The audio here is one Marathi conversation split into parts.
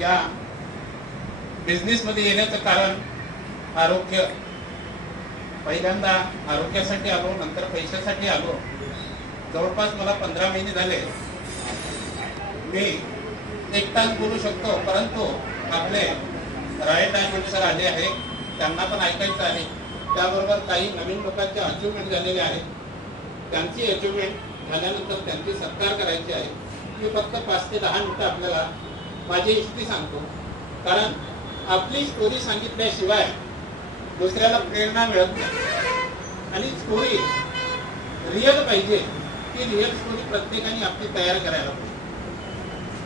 या बिझनेस मध्ये येण्याचं कारण आरोग्य. पहिल्यांदा आरोग्यासाठी आलो, नंतर पैशासाठी आलो. जवळपास मला 15 महिने झाले. मी एकटाच बोलू शकतो, परंतु आपले राईट टाइम सर आले आहे, त्यांना पण ऐकायचं आहे. त्याबरोबर काही नवीन लोकांचे अचिव्हमेंट झालेले आहेत, त्यांची अचिव्हमेंट झाल्यानंतर त्यांची सत्कार करायची आहे. मी फक्त 5 ते 10 मिनिटं आपल्याला माझी हिस्ट्री सांगतो, कारण आपली स्टोरी सांगितल्याशिवाय दुसऱ्याला प्रेरणा मिळत नाही. आणि स्टोरी रिअल पाहिजे, ती रिअल स्टोरी प्रत्येकाने आपली तयार करायला पाहिजे.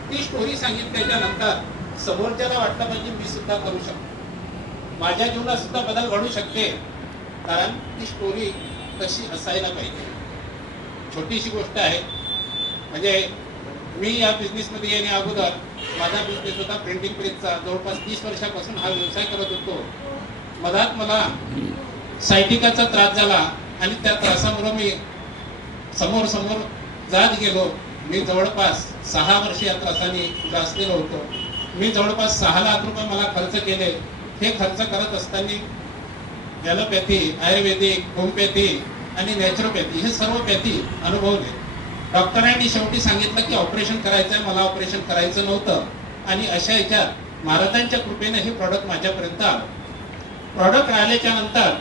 ती स्टोरी सांगितल्याच्या नंतर समोरच्याला वाटलं पाहिजे मी सुद्धा करू शकतो, माझ्या जीवनात सुद्धा बदल घडू शकते, कारण ती स्टोरी तशी असायला पाहिजे. छोटीशी गोष्ट आहे, म्हणजे मी या बिझनेसमध्ये येण्या अगोदर माझा बिझनेस होता प्रिंटिंग प्रेसचा. जवळपास 30 वर्षापासून हा व्यवसाय करत होतो. मधात मला सायटिकाचा त्रास झाला आणि त्या त्रासामुळे मी समोर जात गेलो. मी जवळपास 6 वर्ष या त्रासाने ग्रासलेलो होतो. मी जवळपास 6 लाख रुपये मला खर्च केले. हे खर्च करत असताना ॲलोपॅथी, आयुर्वेदिक, होमिओपॅथी आणि नॅचरोपॅथी हे सर्व पॅथी अनुभवले. डॉक्टरांनी शेवटी सांगितलं की ऑपरेशन करायचं आहे. मला ऑपरेशन करायचं नव्हतं आणि अशा ह्याच्यात महाराजांच्या कृपेने हे प्रॉडक्ट माझ्यापर्यंत आलं. प्रॉडक्ट आल्याच्या नंतर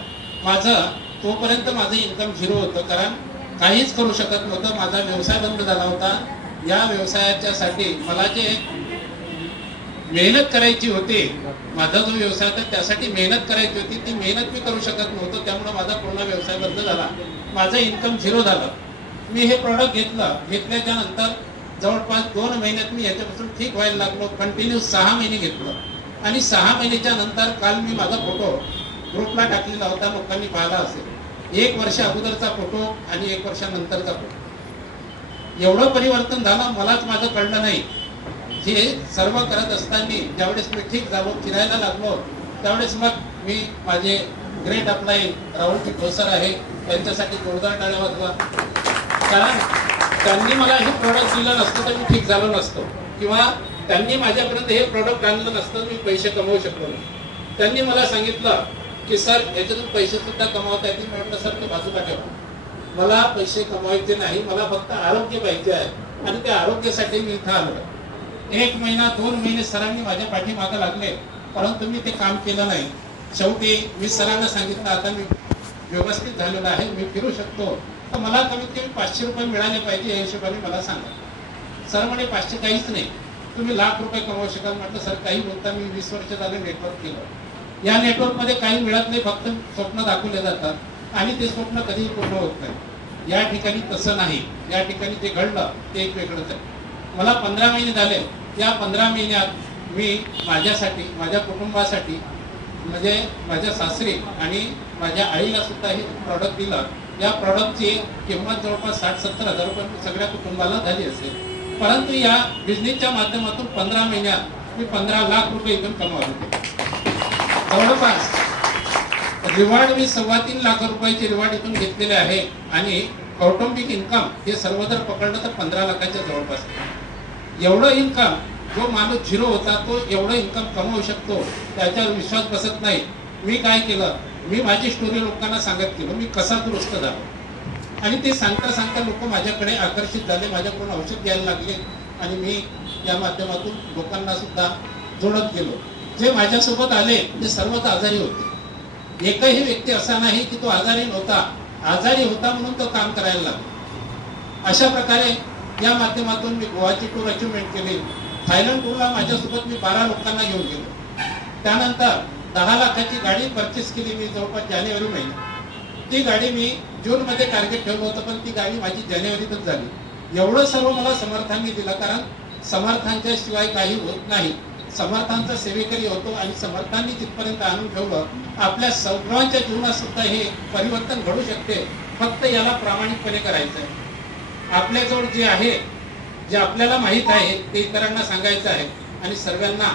माझं तोपर्यंत माझं इन्कम झिरो होतं, कारण काहीच करू शकत नव्हतं. माझा व्यवसाय बंद झाला होता. या व्यवसायाच्यासाठी मला जे मेहनत करायची होती, माझा जो व्यवसाय होता त्यासाठी मेहनत करायची होती, ती मेहनत मी करू शकत नव्हतो. त्यामुळे माझा पूर्ण व्यवसाय बंद झाला, माझं इन्कम झिरो झालं. मी हे प्रॉडक्ट घेतल्याच्या नंतर जवळपास 2 महिन्यात मी याच्यापासून ठीक व्हायला लागलो. कंटिन्यू 6 महिने घेतलं आणि 6 महिन्याच्या नंतर काल मी माझा फोटो ग्रुपला टाकलेला होता, लोकांनी पाहिला असेल. 1 वर्ष अगोदरचा फोटो आणि 1 वर्षानंतरचा फोटो. एवढं परिवर्तन झालं, मलाच माझं कळलं नाही. हे सर्व करत असताना ज्यावेळेस मी ठीक झालो, फिरायला लागलो, त्यावेळेस मग मी माझे ग्रेट अप्लाय राहुल ठोसर आहे, त्यांच्यासाठी जोरदार टाळ्या वाजवा. कारण त्यांनी मला हे प्रॉडक्ट दिलं नसतं तर मी ठीक झालो नसतो, किंवा त्यांनी माझ्यापर्यंत हे प्रॉडक्ट आणलं नसतं मी पैसे कमवू शकलो नाही. त्यांनी मला सांगितलं की सर याच्यातून पैसे सुद्धा कमावता येतील. मी म्हटलं सर ते बाजूला ठेवा, मला पैसे कमवायचे नाही, मला फक्त आरोग्य पाहिजे आहे आणि त्या आरोग्यासाठी मी इथं आलो. 1 महिना 2 महिने सरांनी माझ्या पाठीमागे लागले, परंतु मी ते काम केलं नाही. शेवटी मी सरांना सांगितलं आता मी व्यवस्थित झालेलं आहे, मी फिरू शकतो, तर मला कमीत कमी 500 रुपये मिळाले पाहिजे या हिशोबाने मला सांगा. सर म्हणे 500 काहीच नाही, तुम्ही लाख रुपये कमवू शकाल. म्हटलं सर काही बोलता, मी 20 वर्ष झाले नेटवर्क केलं. या नेटवर्कमध्ये काही मिळत नाही, फक्त स्वप्न दाखवले जातात आणि ते स्वप्न कधीही पूर्ण होत नाही. या ठिकाणी तसं नाही, या ठिकाणी जे घडलं ते एक वेगळंच आहे. मला 15 महिने झाले. या 15 महिन्यात मी माझ्यासाठी, माझ्या कुटुंबासाठी, म्हणजे माझ्या सासरी आणि माझ्या आईला सुद्धा हे प्रॉडक्ट दिलं. या प्रॉडक्टची किंमत जवळपास 60-70 हजार रुपये सगळ्या कुटुंबाला झाली असेल. परंतु या बिझनेसच्या माध्यमातून 15 महिन्यात मी 15 लाख रुपये इथून कमावले. जवळपास रिवॉर्ड मी 3.25 लाख रुपयाची रिवॉर्ड इथून घेतलेले आहे आणि कौटुंबिक इन्कम हे सर्व जर पकडलं तर 15 लाखाच्या जवळपास. एवढं इन्कम जो माणूस झिरो होता तो एवढं इन्कम कमवू शकतो, त्याच्यावर विश्वास बसत नाही. मी काय केलं, मी माझी स्टोरी लोकांना सांगत गेलो, मी कसा दुरुस्त झालो आणि ते सांगता लोक माझ्याकडे आकर्षित झाले, माझ्याकडून औषध घ्यायला लागले आणि मी या माध्यमातून लोकांना सुद्धा जोडत गेलो. जे माझ्यासोबत आले ते सर्वच आजारी होते. एकही व्यक्ती असा नाही की तो आजारी नव्हता, आजारी होता म्हणून तो काम करायला लागला. अशा प्रकारे या माध्यमातून मी गोवाची टूर अचिव्हमेंट केली. थायलंड टूरला माझ्यासोबत मी 12 लोकांना घेऊन गेलो. त्यानंतर 10 लाखाची गाडी परचेस केली मी जवळपास जानेवारी महिन्यात. ती गाडी मी जूनमध्ये टार्गेट ठेवलं होतं, पण ती गाडी माझी जानेवारीतच झाली. एवढं सर्व मला समर्थांनी दिलं, कारण समर्थांच्या शिवाय काही होत नाही. समर्थांचा सेवेकरी होतो आणि समर्थांनी जिथपर्यंत आणून ठेवलं, आपल्या सर्वांच्या जीवनात सुद्धा हे परिवर्तन घडू शकते. फक्त याला प्रामाणिकपणे करायचं आहे. आपल्याजवळ जे आहे, जे आपल्याला माहीत आहे ते इतरांना सांगायचं आहे आणि सर्वांना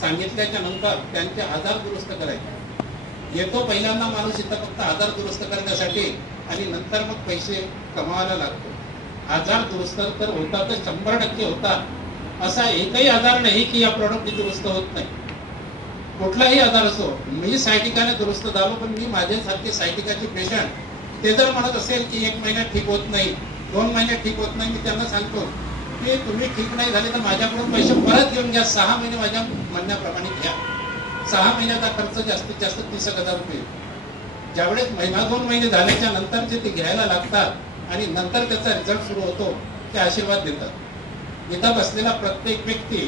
सांगितल्याच्या नंतर त्यांचे आजार दुरुस्त करायचे. येतो पहिल्यांदा माणूस इथं फक्त आजार दुरुस्त करण्यासाठी आणि नंतर मग पैसे कमवायला लागतो. आजार दुरुस्त तर होतातच, 100% होतात, असा एकही आजार नाही की या प्रॉडक्टने दुरुस्त होत नाही. कुठलाही आजार असो, मी सायटिकाने दुरुस्त झालो, पण मी माझ्यासारखे सायटिकाचे पेशंट ते जर म्हणत असेल की 1 महिन्यात ठीक होत नाही, 2 महिन्यात ठीक होत नाही, मी त्यांना सांगतो की तुम्ही ठीक नाही झाले तर माझ्याकडून पैसे परत घेऊन घ्या, 6 महिने माझ्या म्हणण्याप्रमाणे घ्या. 6 महिन्याचा खर्च जास्तीत जास्त 30,000 रुपये. ज्यावेळेस महिना 2 महिने झाल्याच्या नंतर जे ते घ्यायला लागतात आणि नंतर त्याचा रिझल्ट सुरू होतो, ते आशीर्वाद देतात. इथं बसलेला प्रत्येक व्यक्ती,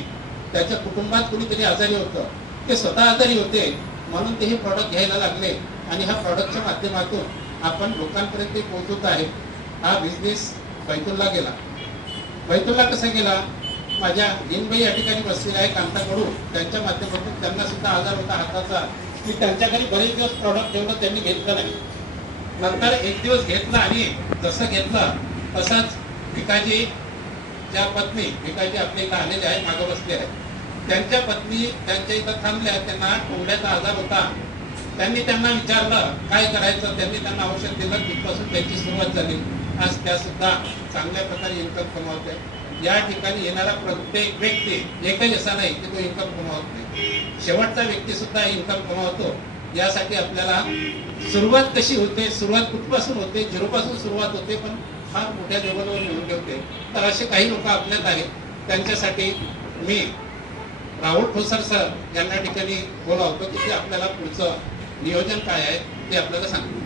त्याच्या कुटुंबात कुणीतरी आजारी होतं, ते स्वतः आजारी होते म्हणून ते हे प्रॉडक्ट घ्यायला लागले आणि ह्या प्रॉडक्टच्या माध्यमातून आपण लोकांपर्यंत ते पोहोचवत आहे. हा बिझनेस बैतूलला गेला. बैतूलला कसा गेला? माझ्या हिनबाई या ठिकाणी बसलेल्या आहे कांताकडू, त्यांच्या माध्यमातून त्यांना सुद्धा आजार होता हाताचा. मी त्यांच्या घरी बरेच दिवस प्रॉडक्ट ठेवलं, त्यांनी घेतलं नाही. नंतर एक दिवस घेतला आणि जसं घेतलं तसाच भिकाजी ज्या पत्नी, भिकाजी आपल्या इथं आलेले आहे, मागं बसले आहे, त्यांच्या पत्नी त्यांच्या इथं थांबल्या. त्यांना कोंबड्याचा आजार होता. त्यांनी त्यांना विचारलं काय करायचं, त्यांनी त्यांना औषध दिलं. तिथपासून त्यांची सुरुवात झाली. आज त्या सुद्धा चांगल्या प्रकारे इन्कम कमावते. या ठिकाणी येणारा प्रत्येक व्यक्ती एकही असा नाही की तो इन्कम कमावत नाही, शेवटचा व्यक्ती सुद्धा इन्कम कमावतो. यासाठी आपल्याला सुरुवात कशी होते, सुरुवात कुठपासून होते, झिरोपासून सुरुवात होते, पण फार मोठ्या लेवलवर नेऊन ठेवते. तर असे काही लोक आपल्यात आहेत. त्यांच्यासाठी मी राहुल ठोसर सर यांना ठिकाणी बोलावतो की ते आपल्याला पुढचं नियोजन काय आहे ते आपल्याला सांगतो.